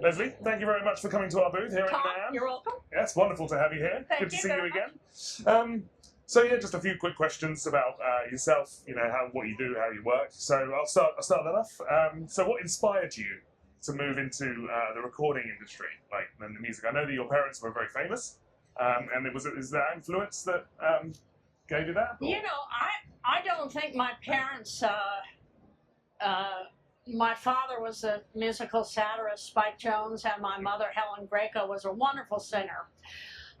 Leslie, thank you very much for coming to our booth here Tom, at NAMM. you're welcome. Yes, wonderful to have you here. Thank Good to you see very you again. So yeah, just a few quick questions about yourself. You know, what you do, how you work. So I'll start that off. So what inspired you to move into the recording industry, like and the music? I know that your parents were very famous, and is that influence that gave you that? Or? You know, I don't think my parents. My father was a musical satirist, Spike Jones, and my mother, Helen Greco, was a wonderful singer.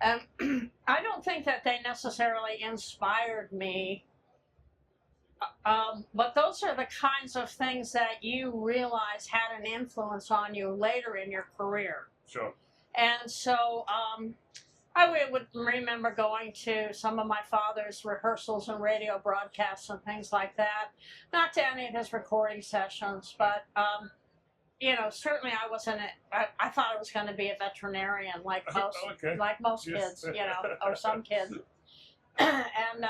I don't think that they necessarily inspired me, but those are the kinds of things that you realize had an influence on you later in your career. Sure. And so I would remember going to some of my father's rehearsals and radio broadcasts and things like that. Not to any of his recording sessions, but you know, certainly I wasn't. I thought I was going to be a veterinarian, like most kids, you know, or some kids. And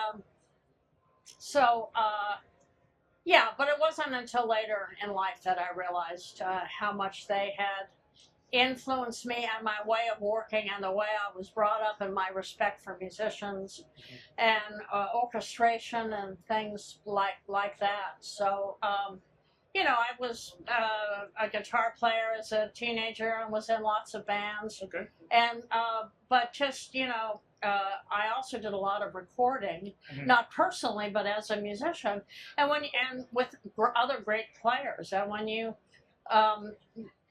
yeah, but it wasn't until later in life that I realized how much they had influenced me and my way of working and the way I was brought up and my respect for musicians and orchestration and things like that. So, you know, I was a guitar player as a teenager and was in lots of bands. Okay. And but just, you know, I also did a lot of recording, not personally, but as a musician, and with other great players. And when you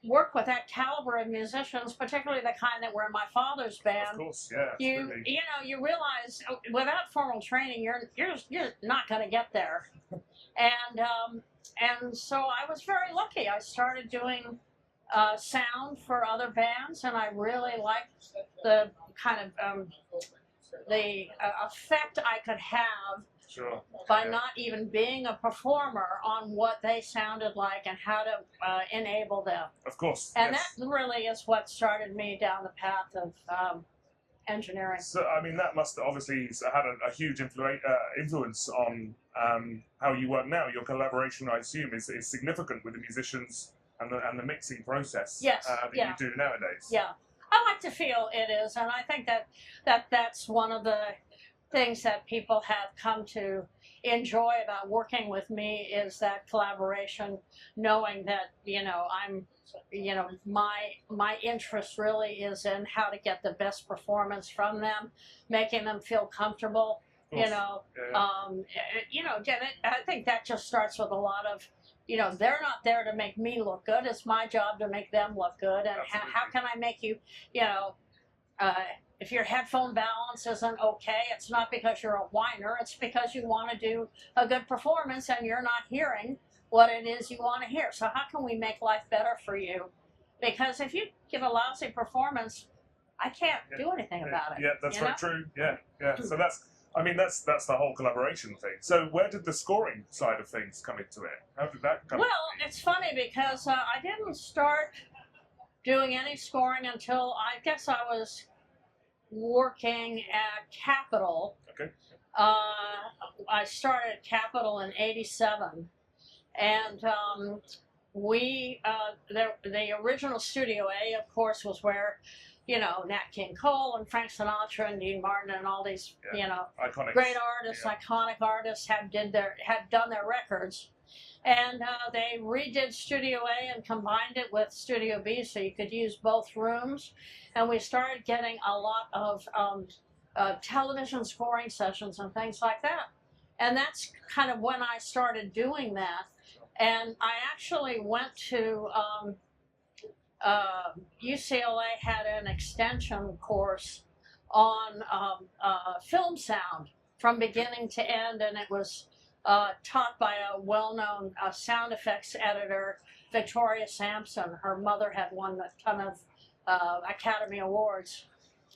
work with that caliber of musicians, particularly the kind that were in my father's band, of course, yeah, you know, you realize without formal training, you're not going to get there. And so I was very lucky. I started doing sound for other bands, and I really liked the kind of the effect I could have by not even being a performer on what they sounded like and how to enable them. Of course. And that really is what started me down the path of engineering. So, I mean, that must obviously had a huge influence on how you work now. Your collaboration, I assume, is significant with the musicians and the mixing process that you do nowadays. Yeah, I like to feel it is, and I think that's one of the things that people have come to enjoy about working with me is that collaboration, knowing that, you know, my interest really is in how to get the best performance from them, making them feel comfortable. You know, you know, I think that just starts with a lot of, you know, they're not there to make me look good. It's my job to make them look good. And how can I make you, you know, if your headphone balance isn't okay, it's not because you're a whiner. It's because you want to do a good performance and you're not hearing what it is you want to hear. So how can we make life better for you? Because if you give a lousy performance, I can't do anything about it. Yeah, that's very true. Yeah. So that's the whole collaboration thing. So where did the scoring side of things come into it? How did that come? Well, it's funny because I didn't start doing any scoring until I guess I was working at Capitol. Okay. I started at Capitol in '87, and the original Studio A, of course, was where, you know, Nat King Cole and Frank Sinatra and Dean Martin and all these, you know, iconic great artists, iconic artists had done their records. And they redid Studio A and combined it with Studio B so you could use both rooms. And we started getting a lot of television scoring sessions and things like that. And that's kind of when I started doing that. And I actually went to UCLA had an extension course on film sound from beginning to end, and it was taught by a well-known sound effects editor, Victoria Sampson. Her mother had won a ton of Academy Awards.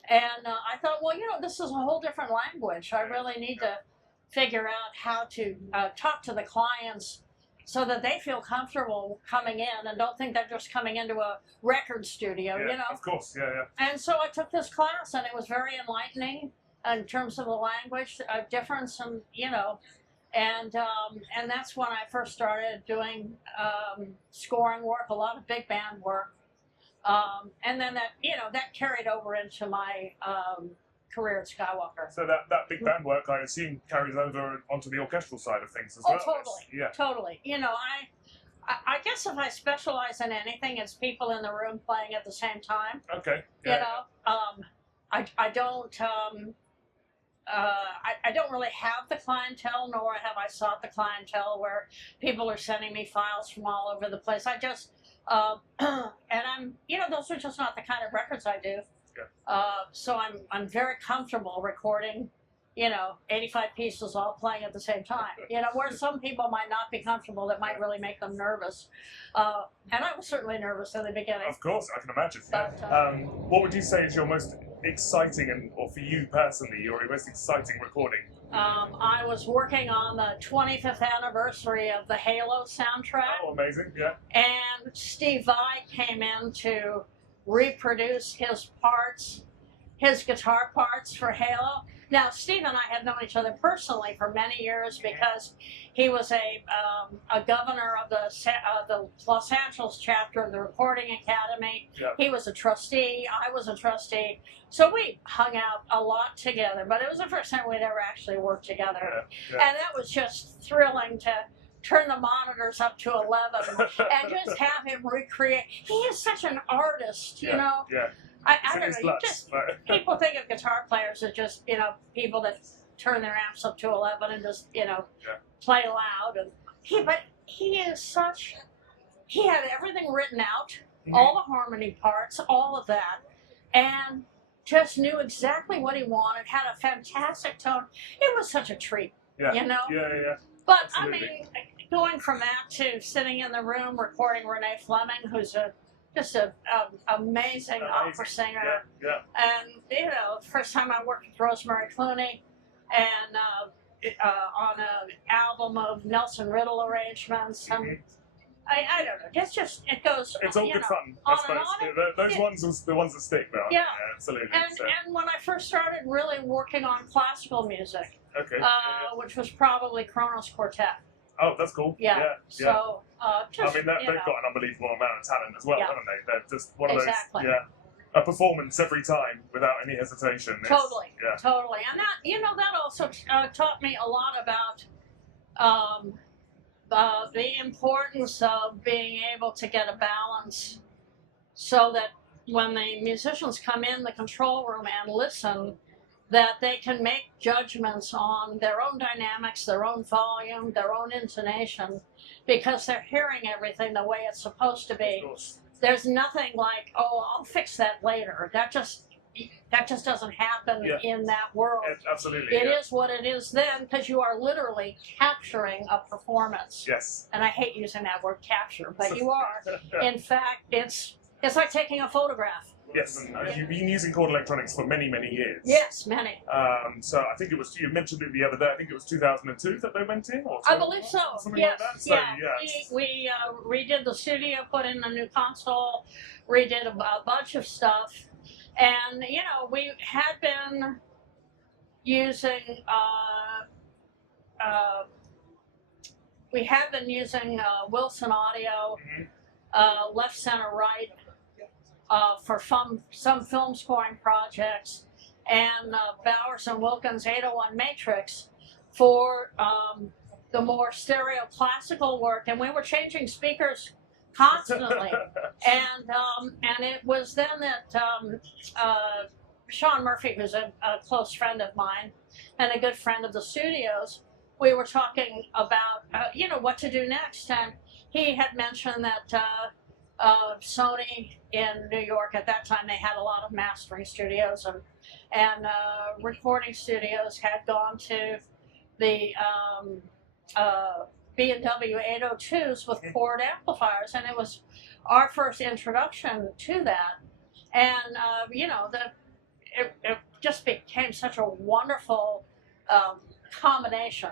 And I thought, well, you know, this is a whole different language. I really need to figure out how to talk to the clients so that they feel comfortable coming in and don't think they're just coming into a record studio, you know? Of course, yeah. And so I took this class, and it was very enlightening in terms of the language difference, and, you know, and that's when I first started doing scoring work, a lot of big band work. And then that carried over into my career at Skywalker. So that big band work, I assume, carries over onto the orchestral side of things as Oh, well. totally. Yeah. Totally. I guess if I specialize in anything, it's people in the room playing at the same time. Okay. Yeah. I don't. I don't really have the clientele, nor have I sought the clientele where people are sending me files from all over the place. I just, and I'm, those are just not the kind of records I do. Yeah. So I'm very comfortable recording, 85 pieces all playing at the same time. Where some people might not be comfortable, that might really make them nervous. And I was certainly nervous in the beginning. Of course, I can imagine. But, what would you say is your most exciting, or for you personally, your most exciting recording? I was working on the 25th anniversary of the Halo soundtrack. Oh, amazing! Yeah. And Steve Vai came in to reproduce his guitar parts for Halo. Now, Steve and I had known each other personally for many years because he was a governor of the Los Angeles chapter of the Recording Academy. Yep. He was a trustee. I was a trustee. So we hung out a lot together, but it was the first time we'd ever actually worked together. Yeah. Yeah. And that was just thrilling to turn the monitors up to 11 and just have him recreate. He is such an artist, Yeah. I don't know. People think of guitar players as just, people that turn their amps up to 11 and just, play loud. But he had everything written out, all the harmony parts, all of that, and just knew exactly what he wanted, had a fantastic tone. It was such a treat, Yeah. Yeah. But, Absolutely. going from that to sitting in the room recording Renee Fleming, who's just an amazing opera singer. Yeah. And, first time I worked with Rosemary Clooney and on an album of Nelson Riddle arrangements. And I don't know. It goes. It's all good fun, I on suppose. and on. Those ones are the ones that stick, though. Yeah. Absolutely. And when I first started really working on classical music, Okay. which was probably Kronos Quartet. Oh, that's cool. Yeah. So, just, they've got an unbelievable amount of talent as well, haven't they? They're just one of Exactly. those, a performance every time without any hesitation. Totally. Yeah. Totally. And that also taught me a lot about the importance of being able to get a balance so that when the musicians come in the control room and listen, that they can make judgments on their own dynamics, their own volume, their own intonation, because they're hearing everything the way it's supposed to be. Of course. There's nothing like, oh, I'll fix that later. That just doesn't happen in that world. Absolutely. It is what it is then, because you are literally capturing a performance. Yes. And I hate using that word capture, but you are. In fact, it's like taking a photograph. Yes, and you've been using chord electronics for many, many years. Yes, many. So I think you mentioned it the other day, I think it was 2002 that they went in? Or I believe so. Something Yes. like that? So, We redid the studio, put in a new console, redid a bunch of stuff. And, we had been using Wilson Audio, left, center, right, for some film scoring projects, and Bowers and Wilkins 801 Matrix for the more stereo classical work, and we were changing speakers constantly. And it was then that Sean Murphy, who's a close friend of mine and a good friend of the studio's, we were talking about what to do next, and he had mentioned that Sony in New York at that time, they had a lot of mastering studios and recording studios had gone to the B&W 802s with chord amplifiers, and it was our first introduction to that. And it just became such a wonderful combination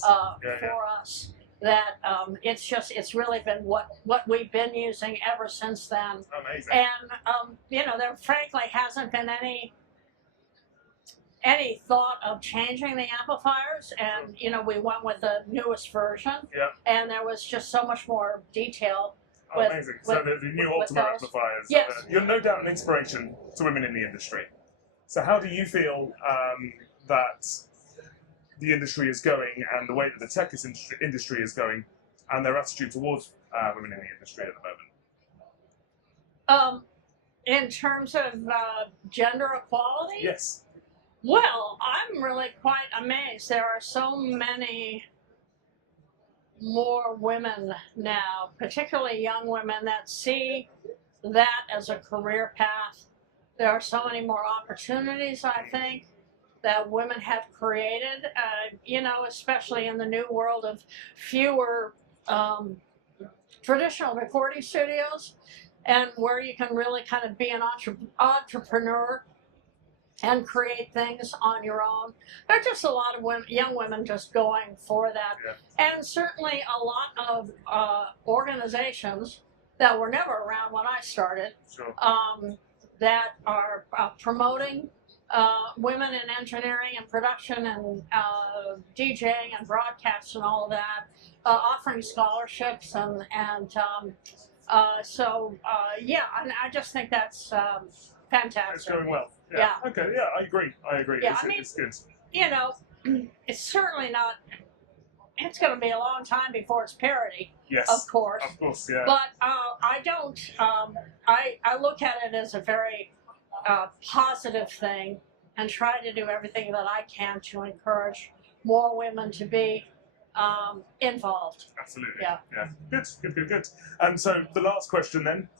for us. That it's really been what we've been using ever since then. Amazing. And there frankly hasn't been any thought of changing the amplifiers, and we went with the newest version. Yeah. And there was just so much more detail Oh, amazing. So the new Ultimate amplifiers. Yes. You're no doubt an inspiration to women in the industry. So how do you feel that the industry is going and the way that the tech industry is going and their attitude towards women in the industry at the moment? In terms of gender equality? Yes. Well, I'm really quite amazed. There are so many more women now, particularly young women, that see that as a career path. There are so many more opportunities, I think, that women have created, especially in the new world of fewer traditional recording studios, and where you can really kind of be an entrepreneur and create things on your own. There are just a lot of women, young women just going for that. Yeah. And certainly a lot of organizations that were never around when I started, sure. That are promoting women in engineering and production and DJing and broadcast and all of that, offering scholarships and I just think that's fantastic. It's going well. Yeah. Okay. Yeah, I agree. Yeah, it's good. It's certainly not. It's going to be a long time before it's parity. Yes. Of course. Of course. Yeah. But I don't. I look at it as a very positive thing, and try to do everything that I can to encourage more women to be involved. Absolutely. Yeah. Good. And so the last question then,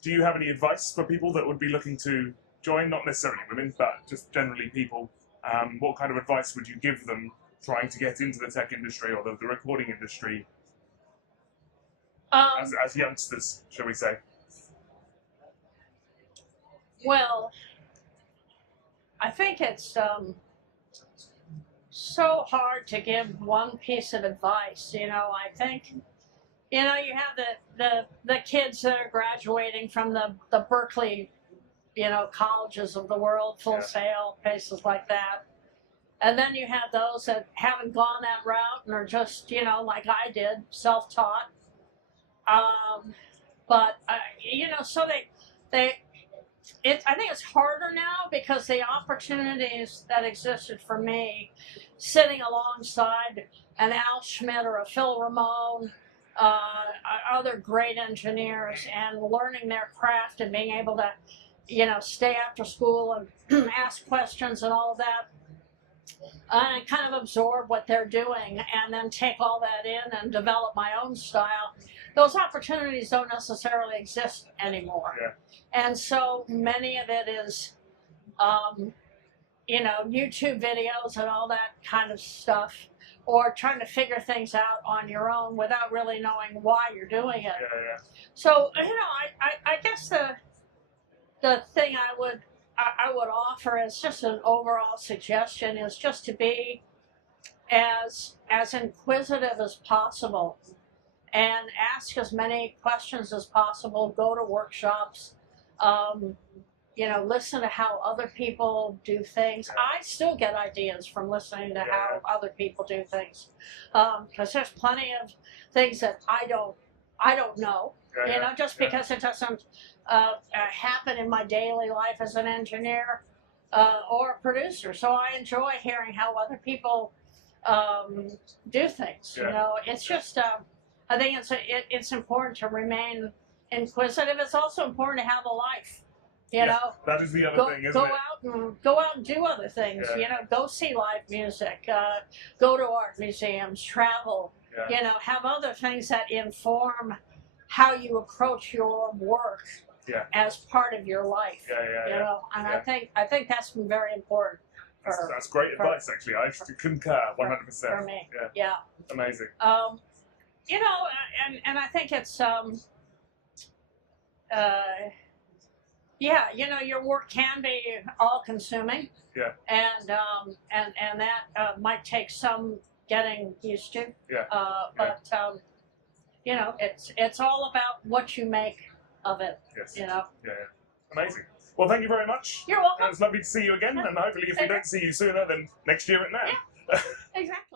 do you have any advice for people that would be looking to join, not necessarily women, but just generally people? What kind of advice would you give them trying to get into the tech industry or the recording industry as youngsters, shall we say? Well, I think it's so hard to give one piece of advice. I think, you have the kids that are graduating from the Berkeley, colleges of the world, Full Sail, places like that. And then you have those that haven't gone that route and are just, like I did, self-taught. So I think it's harder now because the opportunities that existed for me, sitting alongside an Al Schmidt or a Phil Ramone, other great engineers, and learning their craft and being able to, stay after school and ask questions and all of that, and kind of absorb what they're doing and then take all that in and develop my own style. Those opportunities don't necessarily exist anymore. Yeah. And so many of it is, YouTube videos and all that kind of stuff, or trying to figure things out on your own without really knowing why you're doing it. Yeah. So, I guess the thing I would offer as just an overall suggestion is just to be as inquisitive as possible and ask as many questions as possible, go to workshops, listen to how other people do things. I still get ideas from listening to how other people do things, because there's plenty of things that I don't know. Because it doesn't happen in my daily life as an engineer or a producer. So I enjoy hearing how other people do things. It's just I think it's important to remain inquisitive. It's also important to have a life. That is the other thing, isn't it? Go out and do other things. Go see live music. Go to art museums. Travel. Have other things that inform how you approach your work as part of your life. I think that's been very important. That's great advice, actually. I concur 100%. For me, Amazing. And I think it's your work can be all-consuming. Yeah. And that might take some getting used to. But it's all about what you make of it. Yes. Amazing. Well, thank you very much. You're welcome. It was lovely to see you again, and hopefully if we don't see you sooner, then next year at NAMM. Exactly.